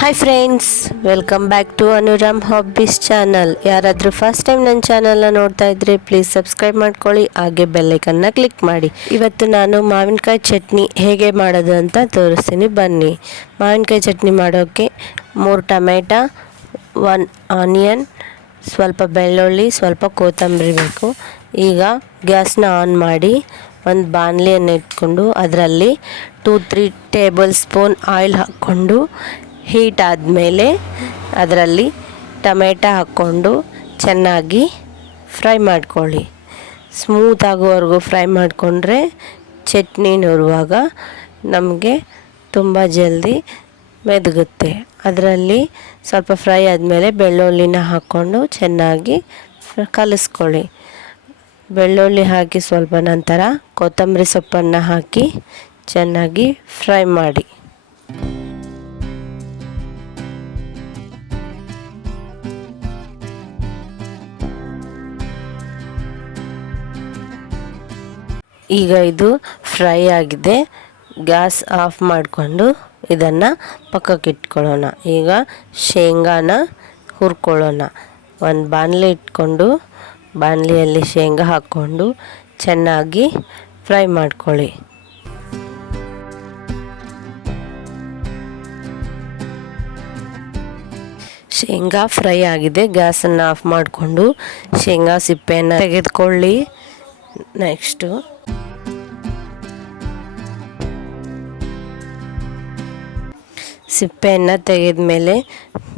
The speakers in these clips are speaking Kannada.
Hi friends, welcome back to Anuram hobbies channel. ಯಾರಾದರೂ ಫಸ್ಟ್ ಟೈಮ್ ನನ್ನ ಚಾನಲ್ನ ನೋಡ್ತಾ ಇದ್ದರೆ ಪ್ಲೀಸ್ ಸಬ್ಸ್ಕ್ರೈಬ್ ಮಾಡ್ಕೊಳ್ಳಿ, ಹಾಗೆ ಬೆಲ್ಲೈಕನ್ನ ಕ್ಲಿಕ್ ಮಾಡಿ. ಇವತ್ತು ನಾನು ಮಾವಿನಕಾಯಿ ಚಟ್ನಿ ಹೇಗೆ ಮಾಡೋದು ಅಂತ ತೋರಿಸ್ತೀನಿ, ಬನ್ನಿ. ಮಾವಿನಕಾಯಿ ಚಟ್ನಿ ಮಾಡೋಕ್ಕೆ 3 ಟೊಮೆಟೊ, 1 ಆನಿಯನ್, ಸ್ವಲ್ಪ ಬೆಳ್ಳುಳ್ಳಿ, ಸ್ವಲ್ಪ ಕೊತ್ತಂಬರಿ ಬೇಕು. ಈಗ ಗ್ಯಾಸ್ನ ಆನ್ ಮಾಡಿ ಒಂದು ಬಾಣಲೆಯನ್ನು ಇಟ್ಕೊಂಡು ಅದರಲ್ಲಿ 2-3 ಟೇಬಲ್ ಸ್ಪೂನ್ ಆಯಿಲ್ ಹಾಕ್ಕೊಂಡು ಹೀಟ್ ಆದಮೇಲೆ ಅದರಲ್ಲಿ ಟೊಮೆಟೊ ಹಾಕ್ಕೊಂಡು ಚೆನ್ನಾಗಿ ಫ್ರೈ ಮಾಡ್ಕೊಳ್ಳಿ. ಸ್ಮೂತ್ ಆಗೋವರೆಗೂ ಫ್ರೈ ಮಾಡಿಕೊಂಡ್ರೆ ಚಟ್ನಿ ನುರುವಾಗ ನಮಗೆ ತುಂಬ ಜಲ್ದಿ ಮೆದಗುತ್ತೆ. ಅದರಲ್ಲಿ ಸ್ವಲ್ಪ ಫ್ರೈ ಆದಮೇಲೆ ಬೆಳ್ಳುಳ್ಳಿನ ಹಾಕ್ಕೊಂಡು ಚೆನ್ನಾಗಿ ಕಲಿಸ್ಕೊಳ್ಳಿ. ಬೆಳ್ಳುಳ್ಳಿ ಹಾಕಿ ಸ್ವಲ್ಪ ನಂತರ ಕೊತ್ತಂಬರಿ ಸೊಪ್ಪನ್ನು ಹಾಕಿ ಚೆನ್ನಾಗಿ ಫ್ರೈ ಮಾಡಿ. ಈಗ ಇದು ಫ್ರೈ ಆಗಿದೆ. ಗ್ಯಾಸ್ ಆಫ್ ಮಾಡಿಕೊಂಡು ಇದನ್ನು ಪಕ್ಕಕ್ಕೆ ಇಟ್ಕೊಳ್ಳೋಣ. ಈಗ ಶೇಂಗಾನ ಹುರ್ಕೊಳ್ಳೋಣ. ಒಂದು ಬಾಣಲೆ ಇಟ್ಕೊಂಡು ಬಾಣಲೆಯಲ್ಲಿ ಶೇಂಗಾ ಹಾಕ್ಕೊಂಡು ಚೆನ್ನಾಗಿ ಫ್ರೈ ಮಾಡ್ಕೊಳ್ಳಿ. ಶೇಂಗಾ ಫ್ರೈ ಆಗಿದೆ. ಗ್ಯಾಸನ್ನು ಆಫ್ ಮಾಡಿಕೊಂಡು ಶೇಂಗಾ ಸಿಪ್ಪೆಯನ್ನು ತೆಗೆದುಕೊಳ್ಳಿ. ನೆಕ್ಸ್ಟು ಸಿಪ್ಪೆಯನ್ನು ತೆಗೆದ ಮೇಲೆ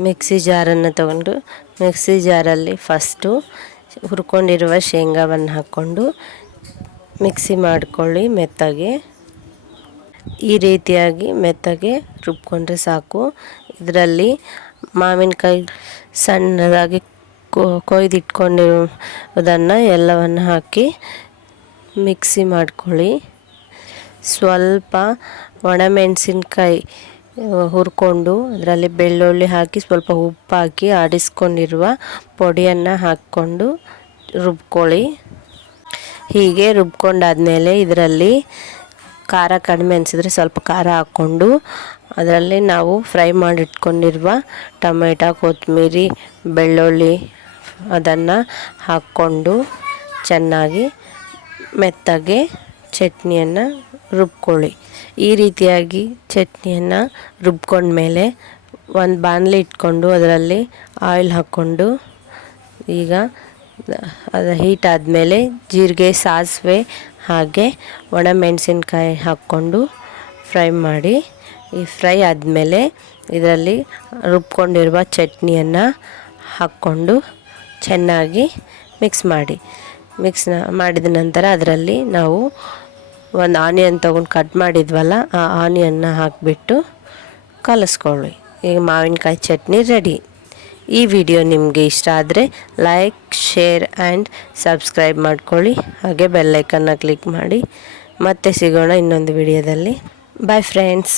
ಮಿಕ್ಸಿ ಜಾರನ್ನು ತಗೊಂಡು ಮಿಕ್ಸಿ ಜಾರಲ್ಲಿ ಫಸ್ಟು ಹುರ್ಕೊಂಡಿರುವ ಶೇಂಗಾವನ್ನು ಹಾಕ್ಕೊಂಡು ಮಿಕ್ಸಿ ಮಾಡಿಕೊಳ್ಳಿ ಮೆತ್ತಗೆ. ಈ ರೀತಿಯಾಗಿ ಮೆತ್ತಗೆ ರುಬ್ಕೊಂಡ್ರೆ ಸಾಕು. ಇದರಲ್ಲಿ ಮಾವಿನಕಾಯಿ ಸಣ್ಣದಾಗಿ ಕೊಯ್ದಿಟ್ಕೊಂಡಿರೋದನ್ನು ಎಲ್ಲವನ್ನು ಹಾಕಿ ಮಿಕ್ಸಿ ಮಾಡ್ಕೊಳ್ಳಿ. ಸ್ವಲ್ಪ ಒಣಮೆಣಸಿನ್ಕಾಯಿ ಹುರ್ಕೊಂಡು ಅದರಲ್ಲಿ ಬೆಳ್ಳುಳ್ಳಿ ಹಾಕಿ ಸ್ವಲ್ಪ ಉಪ್ಪು ಹಾಕಿ ಆಡಿಸ್ಕೊಂಡಿರುವ ಪೊಡಿಯನ್ನು ಹಾಕ್ಕೊಂಡು ರುಬ್ಕೊಳ್ಳಿ. ಹೀಗೆ ರುಬ್ಕೊಂಡಾದಮೇಲೆ ಇದರಲ್ಲಿ ಖಾರ ಕಡಿಮೆ ಅನಿಸಿದ್ರೆ ಸ್ವಲ್ಪ ಖಾರ ಹಾಕ್ಕೊಂಡು ಅದರಲ್ಲಿ ನಾವು ಫ್ರೈ ಮಾಡಿಟ್ಕೊಂಡಿರುವ ಟೊಮೆಟೊ, ಕೊತ್ತಂಬರಿ, ಬೆಳ್ಳುಳ್ಳಿ ಅದನ್ನು ಹಾಕ್ಕೊಂಡು ಚೆನ್ನಾಗಿ ಮೆತ್ತಗೆ ಚಟ್ನಿಯನ್ನು ರುಬ್ಕೊಳ್ಳಿ. ಈ ರೀತಿಯಾಗಿ ಚಟ್ನಿಯನ್ನು ರುಬ್ಕೊಂಡ್ಮೇಲೆ ಒಂದು ಬಾಣಲೆ ಇಟ್ಕೊಂಡು ಅದರಲ್ಲಿ ಆಯಿಲ್ ಹಾಕ್ಕೊಂಡು ಈಗ ಅದು ಹೀಟ್ ಆದಮೇಲೆ ಜೀರಿಗೆ, ಸಾಸಿವೆ ಹಾಗೆ ಒಣಮೆಣಸಿನ್ಕಾಯಿ ಹಾಕ್ಕೊಂಡು ಫ್ರೈ ಮಾಡಿ. ಈ ಫ್ರೈ ಆದಮೇಲೆ ಇದರಲ್ಲಿ ರುಬ್ಕೊಂಡಿರುವ ಚಟ್ನಿಯನ್ನು ಹಾಕ್ಕೊಂಡು ಚೆನ್ನಾಗಿ ಮಿಕ್ಸ್ ಮಾಡಿ. ಮಾಡಿದ ನಂತರ ಅದರಲ್ಲಿ ನಾವು ಒಂದು ಆನಿಯನ್ ತೊಗೊಂಡು ಕಟ್ ಮಾಡಿದ್ವಲ್ಲ, ಆ ಆನಿಯನ್ನ ಹಾಕಿಬಿಟ್ಟು ಕಲಿಸ್ಕೊಳ್ಳಿ. ಈಗ ಮಾವಿನಕಾಯಿ ಚಟ್ನಿ ರೆಡಿ. ಈ ವಿಡಿಯೋ ನಿಮಗೆ ಇಷ್ಟ ಆದರೆ ಲೈಕ್, ಶೇರ್ ಆ್ಯಂಡ್ ಸಬ್ಸ್ಕ್ರೈಬ್ ಮಾಡ್ಕೊಳ್ಳಿ, ಹಾಗೆ ಬೆಲ್ಲೈಕನ್ನ ಕ್ಲಿಕ್ ಮಾಡಿ. ಮತ್ತೆ ಸಿಗೋಣ ಇನ್ನೊಂದು ವಿಡಿಯೋದಲ್ಲಿ. Bye friends.